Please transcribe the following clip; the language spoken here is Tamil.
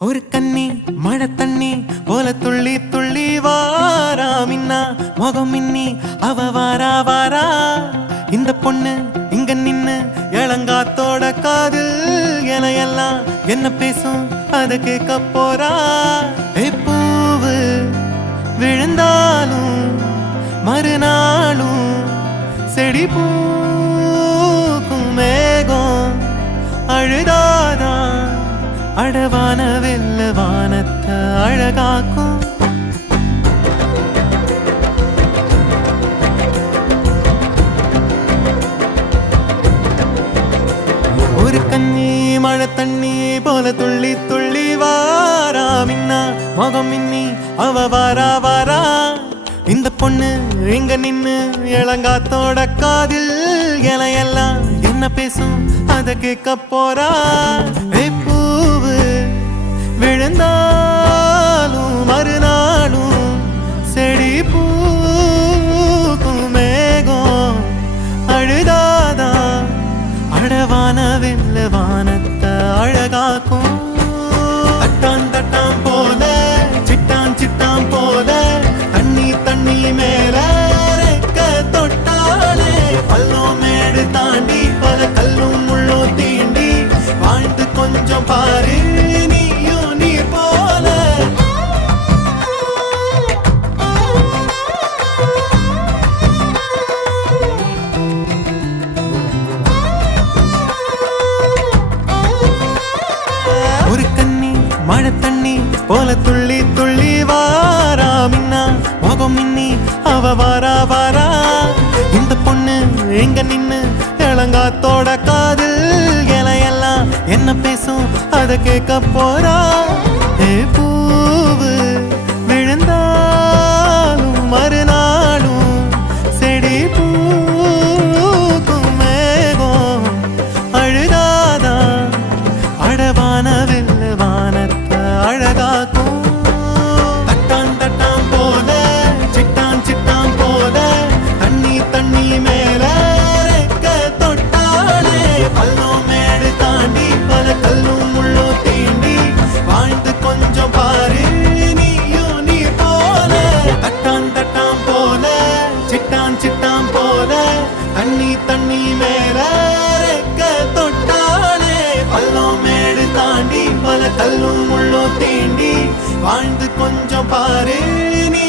ஒரு கண்ணி மழை தண்ணி போல துள்ளி துள்ளி வாரா மின்னா முகம் மின்னி அவ வாரா வாரா. இந்த பொண்ணு இங்க நின்னு இளங்காத்தோட காதில் என எல்லாம் என்ன பேசும் அத கேட்க போறா. பூவு விழுந்தாலும் மறுநாளும் செடி பூக்கும் மேகம் அழுதாதான் அடவான வெல்ல வானத்தை அழகாக்கும். ஒரு கண்ணி மழை தண்ணி போல துள்ளி துள்ளி வாரா மின்னா முகம் மின்னி அவ வாரா வாரா. இந்த பொண்ணு இங்க நின்னு இளங்காத்தோட காதில் எல்லாம் என்ன பேசும் அத கேட்க போறா. பூவு விழுந்தாலும் மறுநாளும் செடி பூக்கும் மேகம் அழுதாதான் அடவான வெல்ல வானத்தை அழகாக்கும். தட்டான் தட்டான் போல சிட்டான் சிட்டான் போல தண்ணி தண்ணி மேல ரெக்க தொட்டாலே பள்ளம் மேடு தாண்டி பல கல்லும் முள்ளும் தீண்டி வாழ்ந்து கொஞ்சம் பாரு நீயும் நீர் போல. ஒரு கண்ணி மழை தண்ணி போல துள்ளி துள்ளி வாரா மின்னா முகம் மின்னி அவ வாரா வாரா. இந்த பொண்ணு எங்க நின்னு இளங்காத்தோட காதில் எல்லாம் என்ன பேசும் அத கேட்க போறா. பூவு விழுந்தாலும் மறுநாளும் செடி பூக்கும் மேகம் அழுதாதான் அடவான வெல்ல வானத்தை அழகாக்கும். தட்டான் தட்டான் போல சிட்டான் சிட்டான் போல தண்ணி தண்ணி மேல ரெக்க தொட்டாலே பள்ளம் மேடு தாண்டி பல கல்லும் முள்ளும் தீண்டி வாழ்ந்து கொஞ்சம் பாரு நீயும் நீர் போல. தட்டான் தட்டான் போல சிட்டான் சிட்டான் போல தண்ணி தண்ணி மேல ரெக்க தொட்டாலே பள்ளம் மேடு தாண்டி பல கல்லும் முள்ளும் தீண்டி வாழ்ந்து கொஞ்சம் பாரு நீ